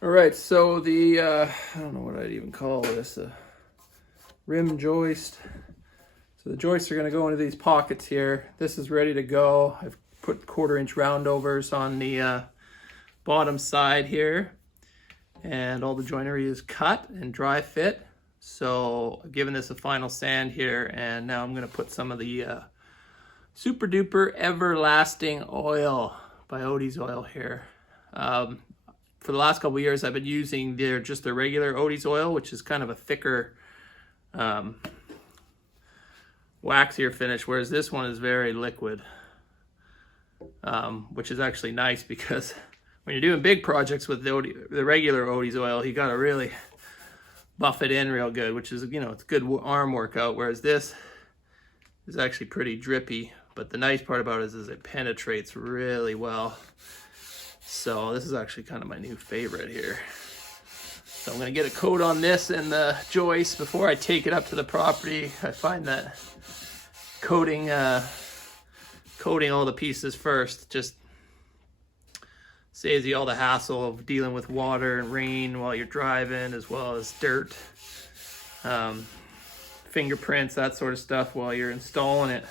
All right, so the, I don't know what I'd even call this, a rim joist. So the joists are gonna go into these pockets here. This is ready to go. I've put 1/4-inch roundovers on the bottom side here, and all the joinery is cut and dry fit. So I've given this a final sand here, and now I'm gonna put some of the Super Duper Everlasting Oil by Odie's Oil here. For the last couple of years, I've been using just their regular Odie's oil, which is kind of a thicker, waxier finish, whereas this one is very liquid, which is actually nice because when you're doing big projects with the regular Odie's oil, you got to really buff it in real good, which is, it's good arm workout, whereas this is actually pretty drippy. But the nice part about it is it penetrates really well. So this is actually kind of my new favorite here. So I'm gonna get a coat on this and the joist before I take it up to the property. I find that coating all the pieces first just saves you all the hassle of dealing with water and rain while you're driving, as well as dirt, fingerprints, that sort of stuff while you're installing it.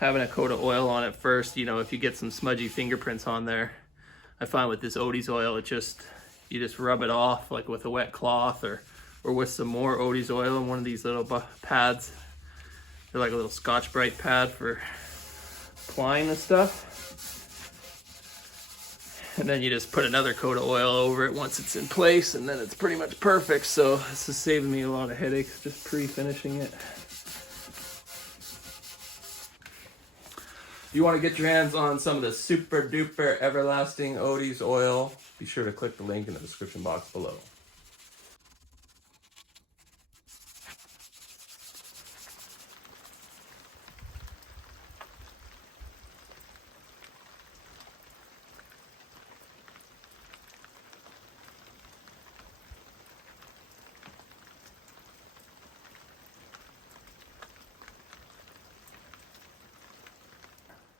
Having a coat of oil on it first, if you get some smudgy fingerprints on there, I find with this Odie's oil, you just rub it off like with a wet cloth or with some more Odie's oil in one of these little pads. They're like a little Scotch-Brite pad for applying this stuff. And then you just put another coat of oil over it once it's in place, and then it's pretty much perfect. So this is saving me a lot of headaches just pre-finishing it. If you want to get your hands on some of the Super Duper Everlasting Odie's oil, be sure to click the link in the description box below.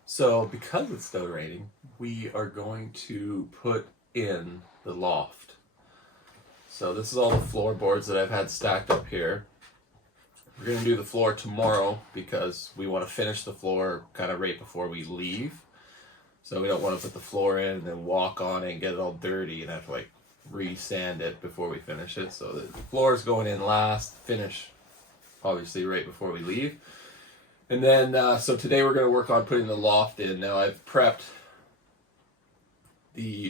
So because it's still raining, we are going to put in the loft. So this is all the floorboards that I've had stacked up here. We're going to do the floor tomorrow because we want to finish the floor kind of right before we leave. So we don't want to put the floor in and then walk on it and get it all dirty and have to like re-sand it before we finish it. So the floor is going in last, finish obviously right before we leave. And then, so today we're going to work on putting the loft in. Now I've prepped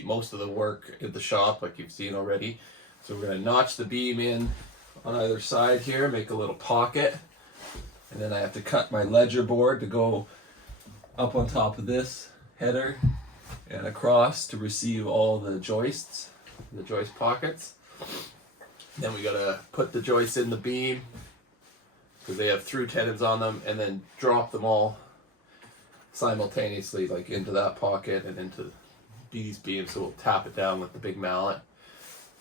most of the work at the shop like you've seen already. So we're going to notch the beam in on either side here, make a little pocket. And then I have to cut my ledger board to go up on top of this header and across to receive all the joists, the joist pockets. Then we gotta put the joists in the beam because they have through tenons on them, and then drop them all simultaneously, like into that pocket and into these beams. So we'll tap it down with the big mallet.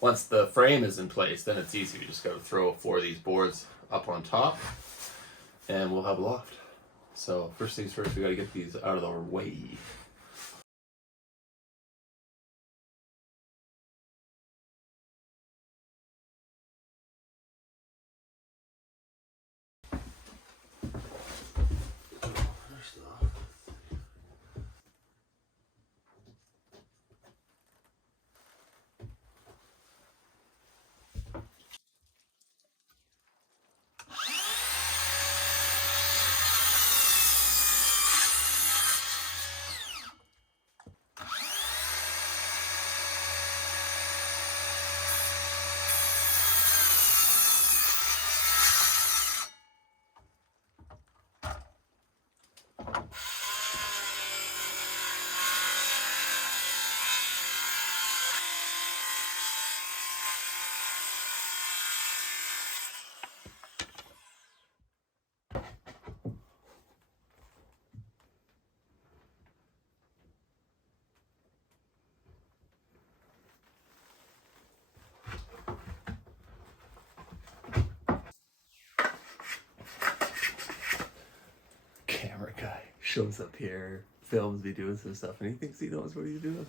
Once the frame is in place, then it's easy. We just gotta throw 4 of these boards up on top, and we'll have a loft. So first things first, we gotta get these out of the way. Camera guy shows up here, films me doing some stuff, and he thinks he knows what he's doing.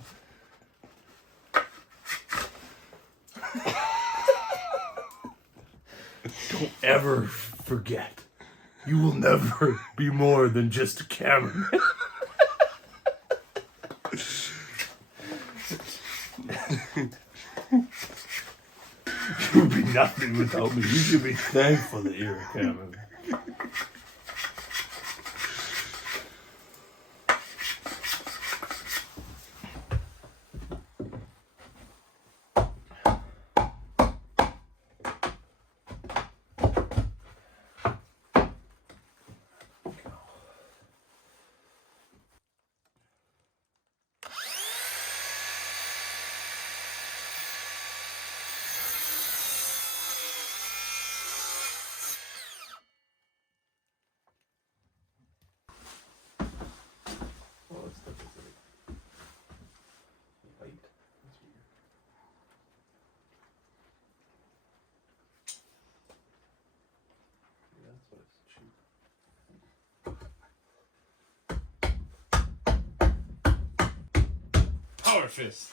Don't ever forget, you will never be more than just a cameraman. You would be nothing without me. You should be thankful that you're a cameraman. Power fist.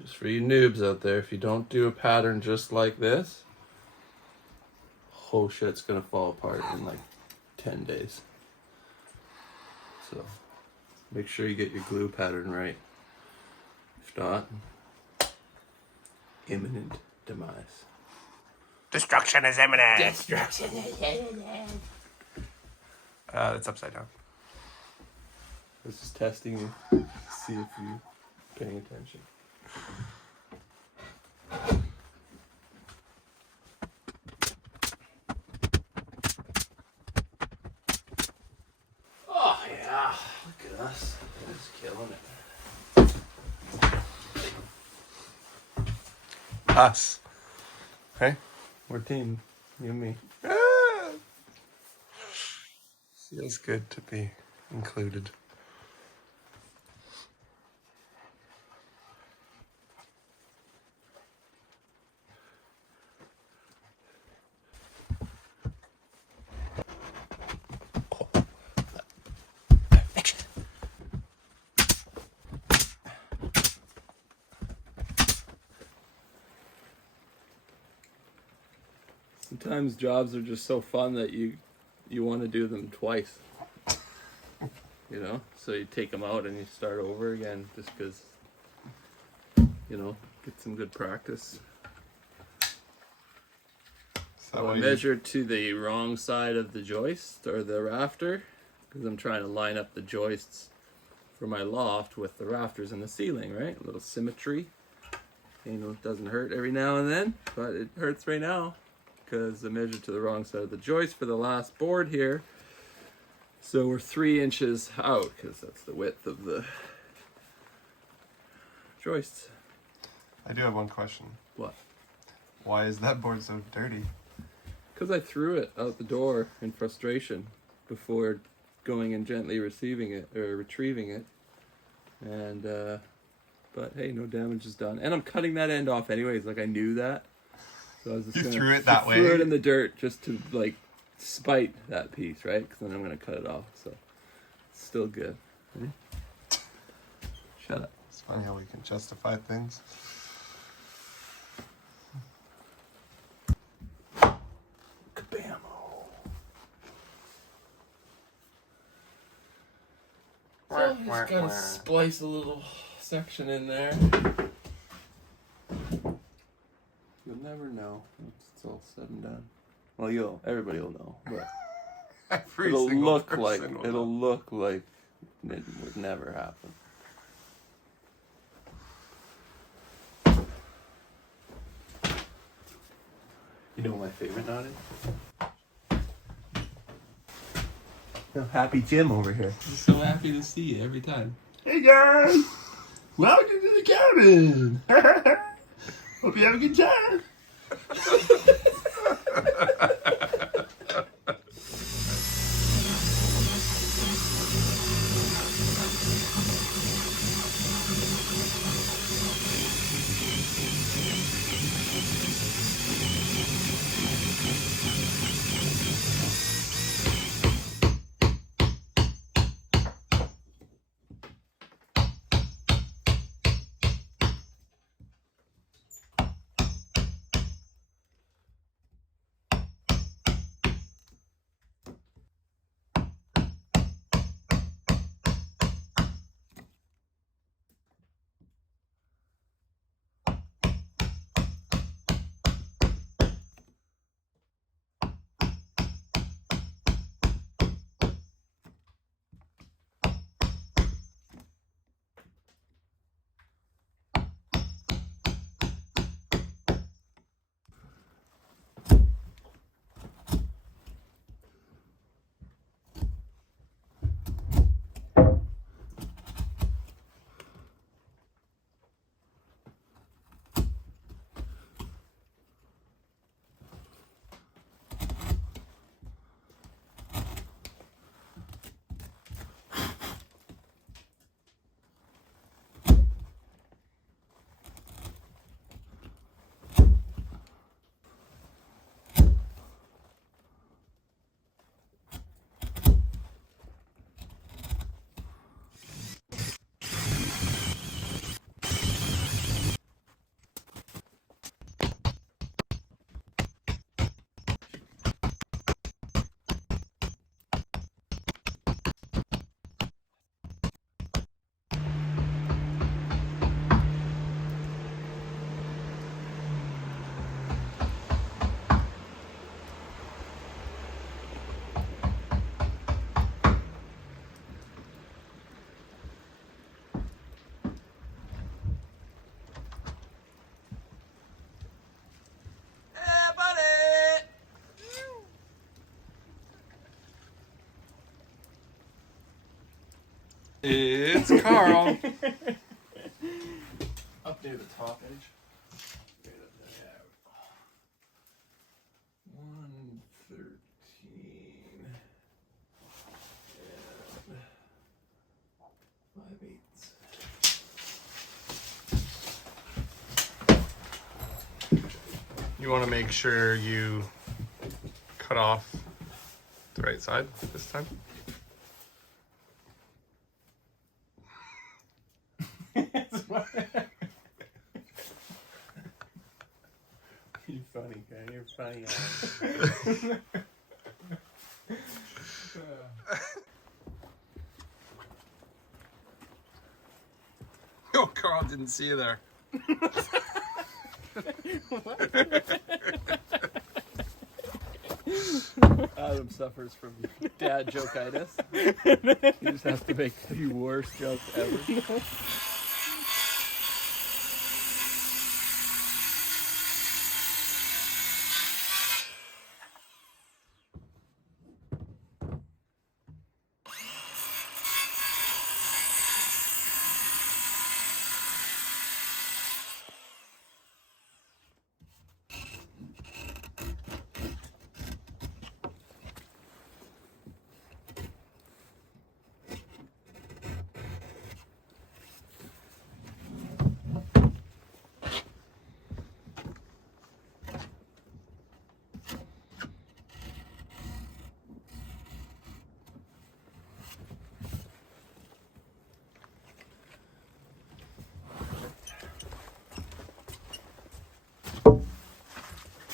Just for you noobs out there, if you don't do a pattern just like this, whole shit's gonna fall apart in like 10 days. So make sure you get your glue pattern right. If not, imminent demise. Destruction is imminent. Destruction is imminent. It's upside down. This is testing you. See if you're paying attention. Oh yeah, look at us. Just killing it. Us. Hey, we're a team. You and me. Feels good to be included. Sometimes jobs are just so fun that you want to do them twice. You know, so you take them out and you start over again just because, you know, get some good practice. So I measured to the wrong side of the joist or the rafter because I'm trying to line up the joists for my loft with the rafters and the ceiling, right? A little symmetry. You know, it doesn't hurt every now and then, but it hurts right now because I measured to the wrong side of the joist for the last board here. So we're 3 inches out because that's the width of the joists. I do have one question. What? Why is that board so dirty? Because I threw it out the door in frustration before going and gently retrieving it. And, but hey, no damage is done. And I'm cutting that end off anyways, like I knew that. So I was just threw it that way? Threw it in the dirt just to like spite that piece, right? Because then I'm going to cut it off, so it's still good. Ready? Shut up. It's funny how we can justify things. Kabamo. So just gotta splice a little section in there. You'll never know once it's all said and done. Well, everybody will know, but it'll look like it would never happen. You know what my favorite knot is? Oh, happy Jim over here. He's so happy to see you every time. Hey guys! Welcome to the cabin! Hope you have a good time! It's Carl. Up near the top edge. Right up there. 113 and 5/8. You want to make sure you cut off the right side this time. You're funny, guy. You're funny. Oh, Carl didn't see you there. Adam suffers from dad joke-itis. He just has to make the worst jokes ever.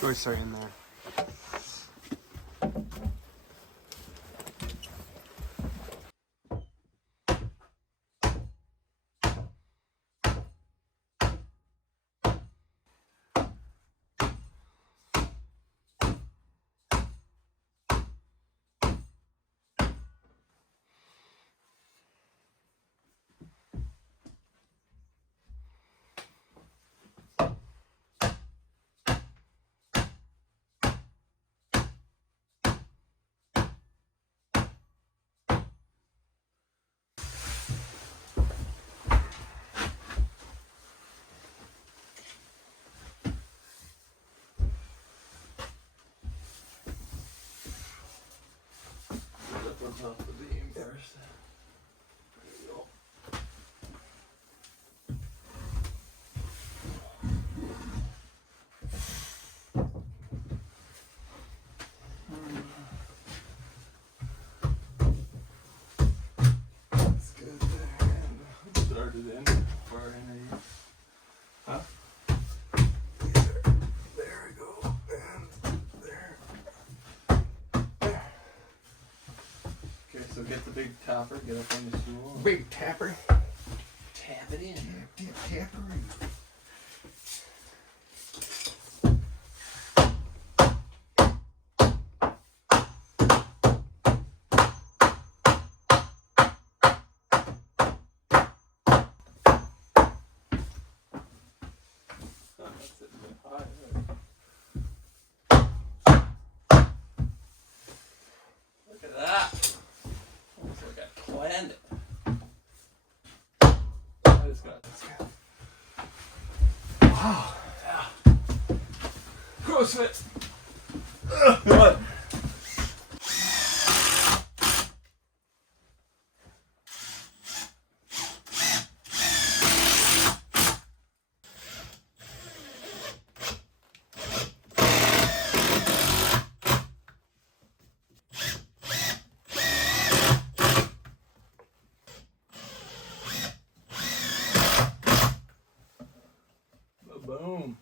joists are in there. Off the beam first. There we go. That's good there. And started in. Far in are you? Huh? There we go. And there. There. Okay, so get the big topper, get up on the stool. Big tapper. Tap it in. Tapper. Oh, that's sitting a bit high there. Look at that. Looks like I planned it. I just got this guy. Wow. Yeah. CrossFit. Good. Boom.